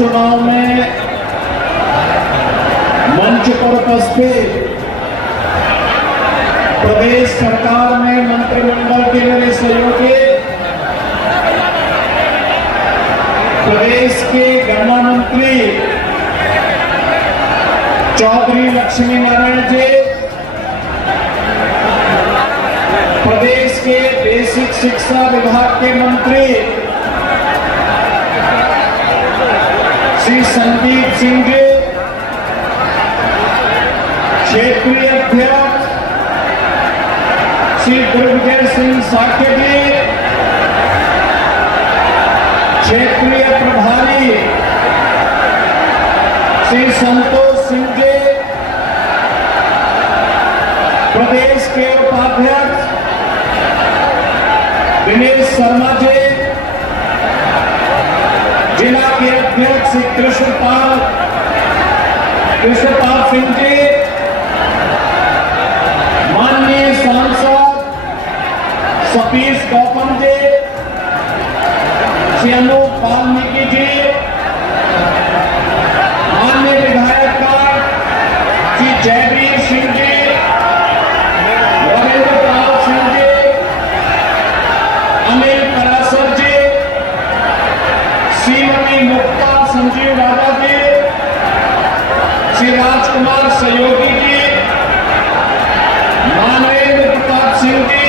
चुनाव में मंच पर उपस्थित प्रदेश सरकार में मंत्रिमंडल के मेरे सहयोगी, प्रदेश के गन्ना मंत्री चौधरी लक्ष्मी नारायण जी, प्रदेश के बेसिक शिक्षा विभाग के मंत्री श्री संदीप सिंह जी, क्षेत्रीय अध्यक्ष श्री गुरविजय सिंह साके जी, क्षेत्रीय प्रभारी श्री संतोष सिंह जी, प्रदेश के उपाध्यक्ष दिनेश शर्मा जी, जिला के अध्यक्ष श्री कृष्णपाल सिंह जी, माननीय सांसद सतीश गौतम जी, श्री अनूप वाल्मीकि जी, माननीय विधायक श्री जयवीर सिंह जी, रविंद्र पाल सिंह जी, अनिल परासर जी, श्रीमती मुक्ता संजीव राजा जी, श्री राजकुमार सहयोगी जी, मानवेंद्र प्रताप सिंह जी,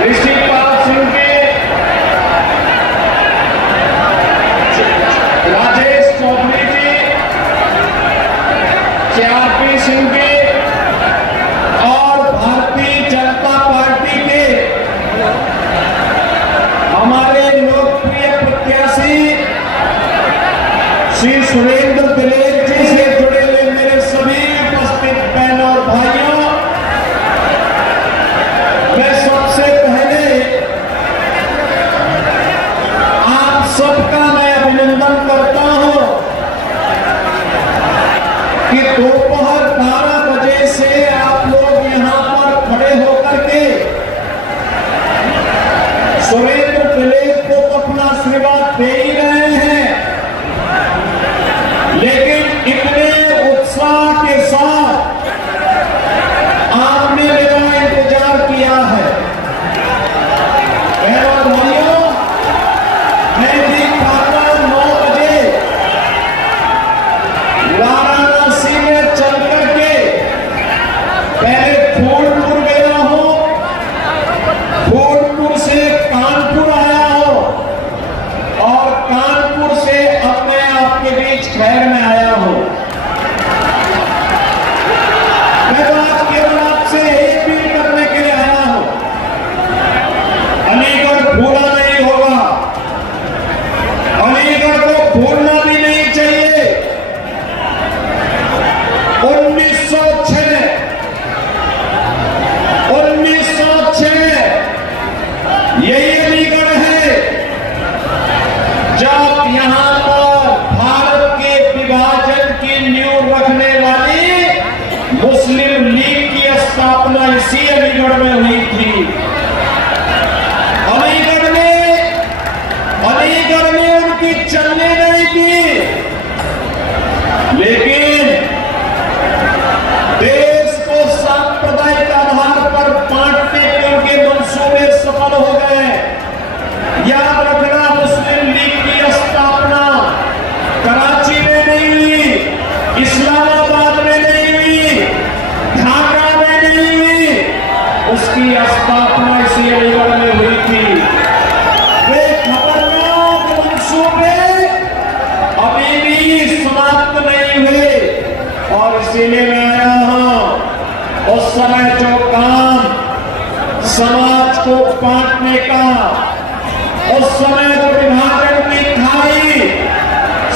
ऋषिपाल सिंह जी, राजेश चौधरी जी, आरपी सिंह जी और भारतीय जनता पार्टी के हमारे लोकप्रिय प्रत्याशी श्री सुरेंद्र दिलेर जी से जुड़े हुए मेरे सभी उपस्थित बहनों और भाइयों, मैं सबसे पहले आप सबका मैं अभिनंदन करता हूं कि दोपहर 12 बजे से आप लोग यहां पर खड़े होकर के सुरेंद्र दिलेर को अपना आशीर्वाद दे ही रहे हैं, लेकिन इतने उत्साह के साथ आपने मेरा इंतजार किया है। बहनों भाइयों, मैं भी 9 बजे वाराणसी में चल करके पहले फूलपुर गया हूं, फूलपुर से कानपुर आया हूं और कानपुर से अब मैं आपके बीच खैर में आया हूं। मैं तो आज केवल आपसे यही अपील करने के लिए आया हूं, अलीगढ़ भूला नहीं होगा, अलीगढ़ को भूलना भी नहीं चाहिए। 1906 यही अलीगढ़ है जब यहां पर भारत के विभाजन की नींव रखने वाली मुस्लिम लीग की स्थापना इसी अलीगढ़ में हुई थी। अलीगढ़ में उनकी चलने नहीं थी, लेकिन देश को सांप्रदायिक आधार पर बांटने के उनके मंसूबे सफल हो गए। याद रखना, मुस्लिम लीग की स्थापना कराची में नहीं हुई, इस्लामाबाद में नहीं हुई, ढाका में नहीं हुई, उसकी स्थापना इसी अलीगढ़ में हुई थी। वे खतरनाक मंसूबे अभी भी समाप्त नहीं हुए और इसीलिए मैं आया हूं। उस समय जो काम समाज को बांटने का, उस समय जो विभाजन की खाई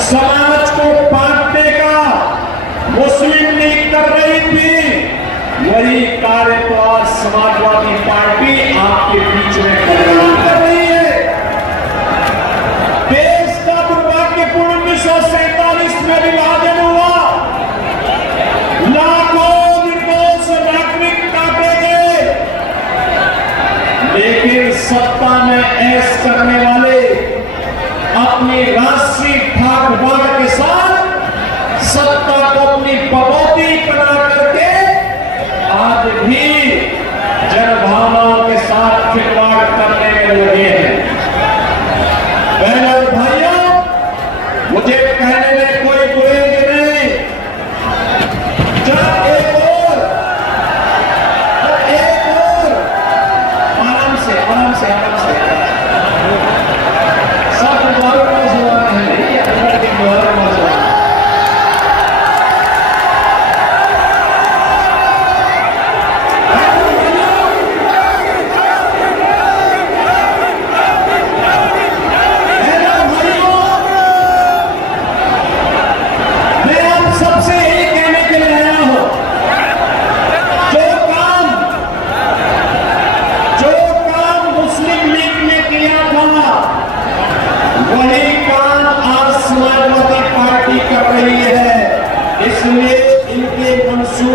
समाज को बांटने का मुस्लिम लीग कर रही थी, वही कार्य तो आज समाजवादी पार्टी आपके बीच में कर रही है। देश का दुर्भाग्यपूर्ण 1947 में विभाजन हुआ, लाखों निर्दोष नागरिक काटे गए, लेकिन सत्ता में ऐश करने वाले अपनी राष्ट्रीय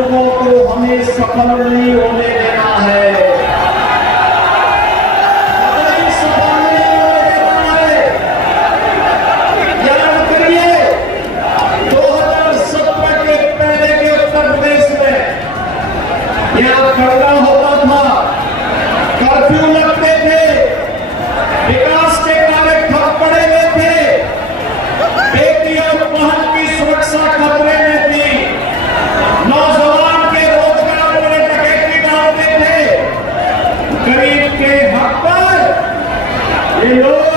मंसूबों को हमें सफल नहीं होने देना है, हमें सफल नहीं होने देना है। याद करिए 2017 के पहले के उत्तर प्रदेश में यहां करना होता था, कर्फ्यू लगते थे, विकास के कार्य ठप पड़े हुए थे, बेटी और बहन की सुरक्षा खतरे में थी, नौजवान के रोजगार पर डकैती डालते थे, गरीब के हक पर ये लोग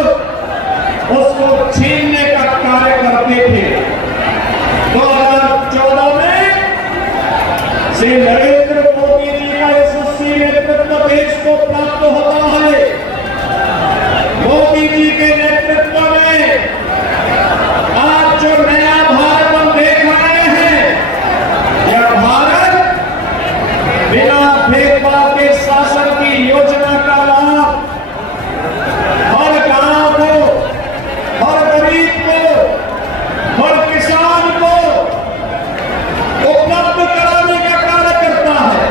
उसको छीनने का कार्य करते थे। 2014 में श्री नरेंद्र मोदी जी का यशस्वी नेतृत्व देश को प्राप्त होता है। मोदी जी के नेतृत्व में आज जो नया भारत हम देख रहे हैं, यह भारत बिना भेदभाव के शासन की योजना का लाभ हर गांव को, हर गरीब को, हर किसान को उपलब्ध कराने का कार्य करता है,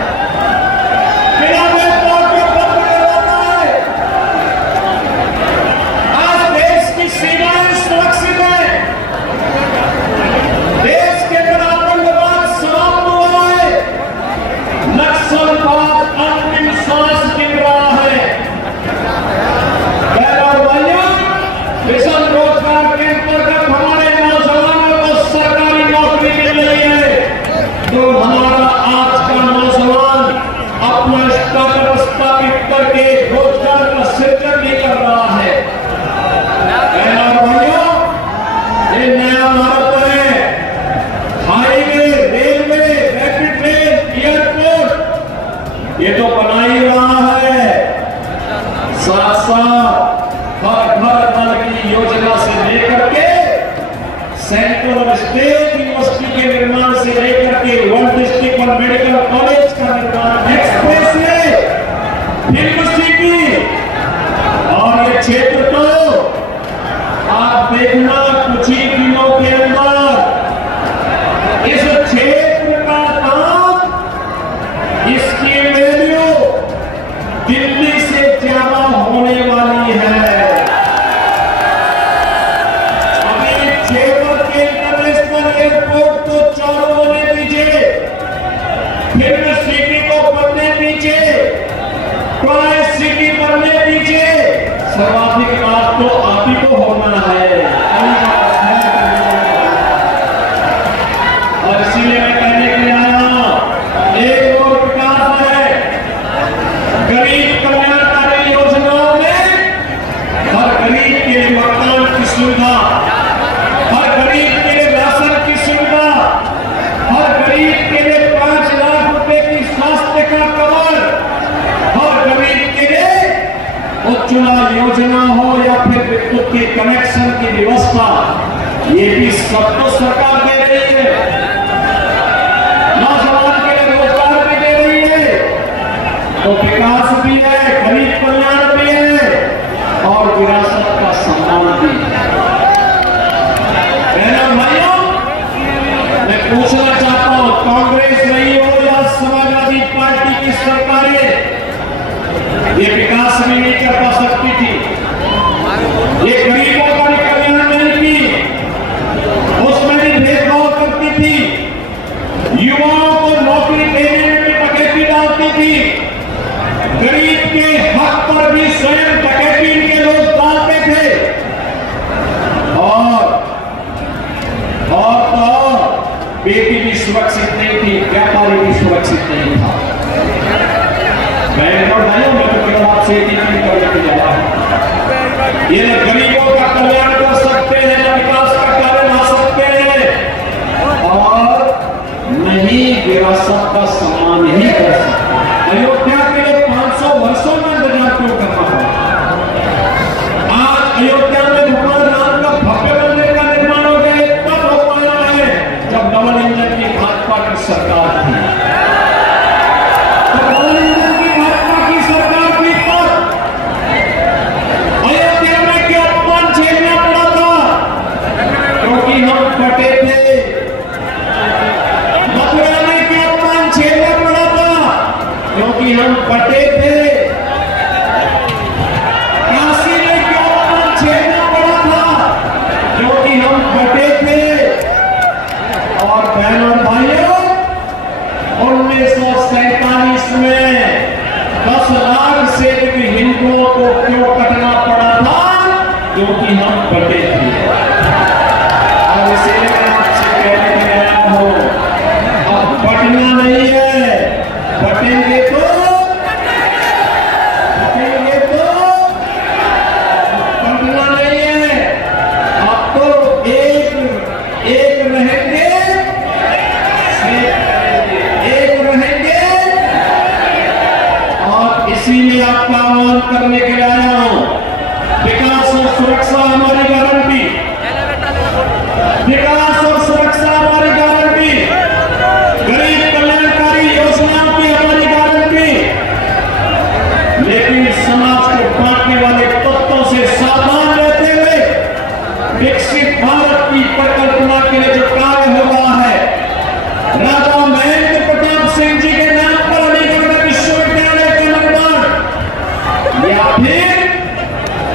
बिना भेदभाव के उपलब्ध करवाता है। आज देश की सीमाएं सुरक्षित है, देश के अंदर आतंकवाद समाप्त हुआ है, नक्सलवाद अंतिम सांस गिन रहा है। बहनों भाइयों, मिशन रोजगार के अंतर्गत हमारे नौजवानों को सरकारी नौकरी मिल रही है, तो हमारा आज का नौजवान अपना स्टार्टअप स्थापित करके रोजगार का सृजन भी कर रहा है। बहनों भाइयों, ये नया भारत है, highway, railway, rapid rail, airport ये तो बना ही रहा है, साथ साथ हर घर नल की योजना से लेकर के सेंट्रल और स्टेट यूनिवर्सिटी के निर्माण से लेकर के वन डिस्ट्रिक्ट और मेडिकल कॉलेज का निर्माण, एक्सप्रेसवे, फिल्म सिटी और ये क्षेत्र तो आप देखना कुछ ही दिनों के अंदर इस क्षेत्र का दाम, इसकी वैल्यू दिल्ली से ज्यादा होने वाली है। अभी जेवर के इंटरनेशनल एयरपोर्ट को चालू होने दीजिए, फिल्म सिटी को बनने दीजिए, टॉय सिटी बनने दीजिए, सर्वाधिक लाभ तो आप ही को होना है। और इसीलिए मैं कहने के लिए आया, एक और विकास है, गरीब कल्याणकारी योजनाओं में हर गरीब के लिए मकान की सुविधा, हर गरीब के लिए राशन की सुविधा, हर गरीब के लिए 5 लाख रुपए की स्वास्थ्य का कवर, हर गरीब के लिए उज्ज्वला योजना हो या फिर विद्युत के कनेक्शन की व्यवस्था, ये भी सब तो सरकार दे रही है। नौजवान के लिए रोजगार भी दे रही है, तो विकास भी है, गरीब कल्याण भी है और विरासत का सम्मान भी है। बहनों भाइयों, मैं पूछना चाहता हूं, कांग्रेस रही हो या समाजवादी पार्टी की सरकारें, ये विकास भी नहीं कर पा सकती थी, ये गरीबों का भी कल्याण नहीं की, उसमें भी भेदभाव करती थी, युवाओं को नौकरी देने में भी डकैती डालती थी, गरीब के हक पर भी स्वयं डकैती इनके लोग डालते थे, और तो बेटी भी सुरक्षित नहीं थी, व्यापारी भी सुरक्षित नहीं था। बहनों भाइयों, मैं तो आपसे एक ही करने के जा रहा हूं, ये न गरीबों का कल्याण कर सकते हैं, न विकास का कार्य ला सकते हैं, और नहीं विरासत का सम्मान ही कर सकते। अयोध्या के लिए 500 वर्षों में इंतजार क्यों करना पड़ा? आज अयोध्या में भगवान राम का भव्य मंदिर का निर्माण हो गया, तब हो पाया है जब डबल इंजन की भाजपा की सरकार थी, डबल इंजन की भाजपा की सरकार थी, तब अयोध्या में क्या अपमान झेलना पड़ा था, क्योंकि हम कटे थे। मथुरा में क्या अपमान हम बटे थे, काशी में क्यों छेड़ना पड़ा था, क्योंकि हम बटे थे। और बहनों और भाइयों, 1947 में 10 लाख से भी हिंदुओं को क्यों कटना पड़ा था, क्योंकि हम बटे थे। और इसीलिए मैं आपसे कहने गया हूं, अब बटना नहीं है, बटेंगे तो बटना नहीं है। अब तो एक रहेंगे, एक रहेंगे। और इसीलिए आपका आह्वान करने के लिए आया हूं, विकास और सुरक्षा हमारी गारंटी, विकास और सुरक्षा हमारी गारंटी, गरीब कल्याणकारी योजनाओं की हमारी गारंटी। लेकिन समाज को बांटने वाले तत्वों से सावधान रहते हुए विकसित भारत की परिकल्पना के लिए जो कार्य हो रहा है, राजा महेंद्र प्रताप सिंह जी के नाम पर अलीगढ़ में विश्वविद्यालय का निर्माण, या फिर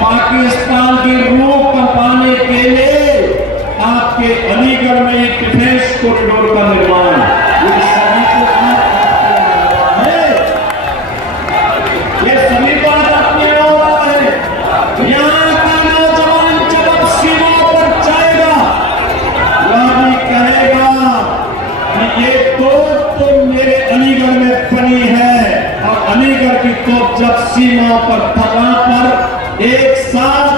पाकिस्तान की रूह कंपाने के लिए आपके अलीगढ़ में एक डिफेंस कॉरिडोर का निर्माण, ये सभी को है, ये सभी बात अपने हो रहा है। यहां का नौजवान जब अब सीमा पर जाएगा, वह भी कहेगा कि ये तोप तो मेरे अलीगढ़ में बनी है। और अलीगढ़ की तोप जब सीमा पर थका पर एक साथ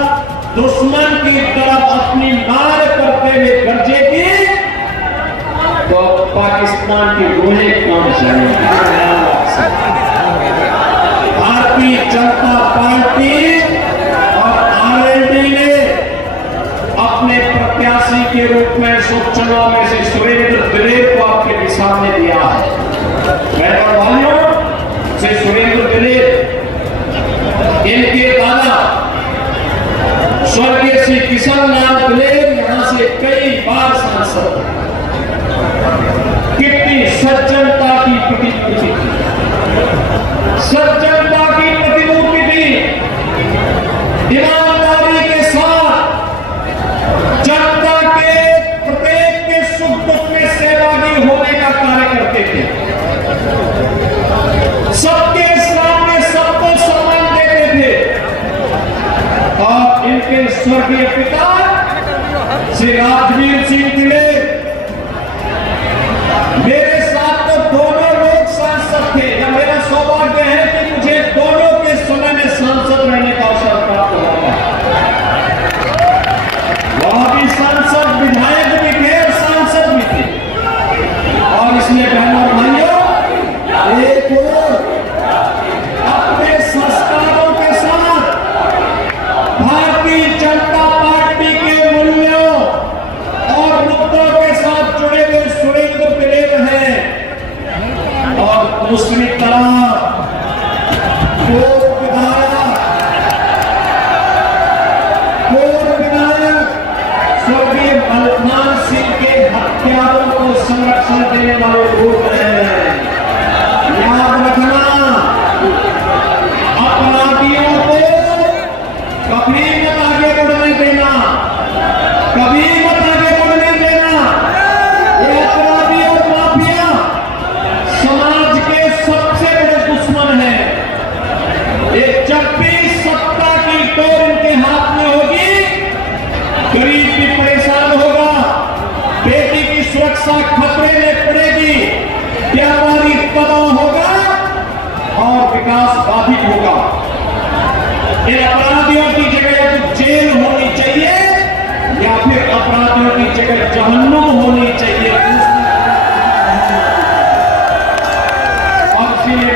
दुश्मन की तरफ अपनी मार करते हुए गरजेगी, तो पाकिस्तान की रूहें कम जाएंगी। भारतीय जनता पार्टी और आरएलडी ने अपने प्रत्याशी के रूप में इस उपचुनाव में से सुरेंद्र दिलेर को आपके सामने दिया है। बहनों और भाइयों, से सुरेंद्र दिलेर, इनके दादा स्वर्गीय श्री किशन लाल दिलेर यहां से कई बार सांसद, कितनी सज्जनता की प्रतिमूर्ति थी, सज्जनता की प्रतिमूर्ति थी, ईमानदारी के साथ जनता के प्रत्येक के सुख दुख में सहभागी होने का कार्य करते थे, सबके सामने सबको सम्मान देते थे। और इनके स्वर्गीय पिता श्री राजवीर सिंह दिलेर, मेरे साथ तो दोनों लोग सांसद थे। या मेरा सौभाग्य है कि मुझे दोनों के समय में सांसद रहने का अवसर प्राप्त हुआ। वह भी सांसद, विधायक भी थे और सांसद भी थे। और इसलिए बहनों और भाइयों, एक और अपने संस्कारों के साथ भारतीय जनता पार्टी के मूल्यों और मुद्दों के साथ जुड़े हुए सुरेंद्र दिलेर हैं। और दूसरी तरफ पूर्व विधायक स्वर्गीय मलखान सिंह के हत्यारों को संरक्षण देने वाले लोग हैं। याद रखना, अपराधियों को कभी मत आगे बढ़ने देना, कभी मत आगे बढ़ने देना। ये अपराधी और माफिया समाज के सबसे बड़े दुश्मन हैं। ये जब भी सत्ता की टोर इनके हाथ में होगी, गरीब भी परेशान होगा, बेटी की सुरक्षा खतरे में पड़ेगी, व्यापारी तबाह होगा और विकास बाधित होगा। इन अपराधियों की जगह तो जेल होनी चाहिए या फिर अपराधियों की जगह जहन्नुम होनी चाहिए। और इसीलिए